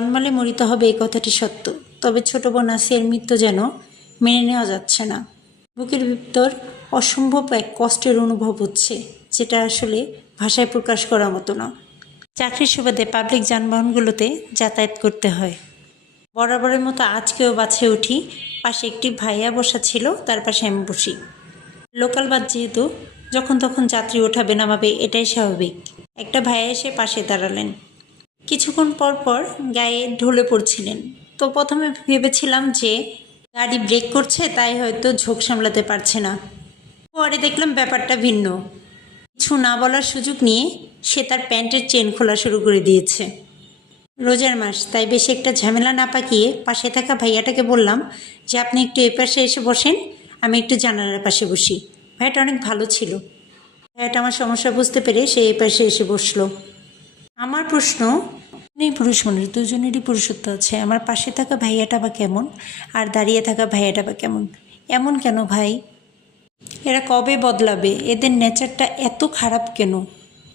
জন্মালে মরিতে হবে এই কথাটি সত্য, তবে ছোট বোন আসিয়ার মৃত্যু যেন মেনে নেওয়া যাচ্ছে না। বুকের ভিতর অসম্ভব এক কষ্টের অনুভব হচ্ছে, যেটা আসলে ভাষায় প্রকাশ করার মতো না। চাকরির সুবাদে পাবলিক যানবাহনগুলোতে যাতায়াত করতে হয়। বরাবরের মতো আজকেও বাসে উঠি, পাশে একটি ভাইয়া বসা ছিল, তার পাশে আমি বসি। লোকাল বাস যেহেতু যখন তখন যাত্রী ওঠাবে নামাবে, এটাই স্বাভাবিক। একটা ভাইয়া এসে পাশে দাঁড়ালেন। কিছুক্ষণ পর পর গায়ে ঢলে পড়ছিলেন। তো প্রথমে ভেবেছিলাম যে গাড়ি ব্রেক করছে, তাই হয়তো ঝোঁক সামলাতে পারছে না। পরে দেখলাম ব্যাপারটা ভিন্ন। কিছু না বলার সুযোগ নিয়ে সে তার প্যান্টের চেন খোলা শুরু করে দিয়েছে। রোজার মাস, তাই বেশি একটা ঝামেলা না পাকিয়ে পাশে থাকা ভাইয়াটাকে বললাম যে আপনি একটু এ পাশে এসে বসেন, আমি একটু জানালার পাশে বসি। ভাইয়াটা অনেক ভালো ছিল। ভাইয়াটা আমার সমস্যা বুঝতে পেরে সে এই পাশে এসে বসলো। আমার প্রশ্ন, নেই পুরুষ মানুষ, দুজনেরই পুরুষত্ব আছে। আমার পাশে থাকা ভাইয়াটা বা কেমন, আর দাঁড়িয়ে থাকা ভাইয়াটা বা কেমন? এমন কেন ভাই? এরা কবে বদলাবে? এদের নেচারটা এত খারাপ কেন?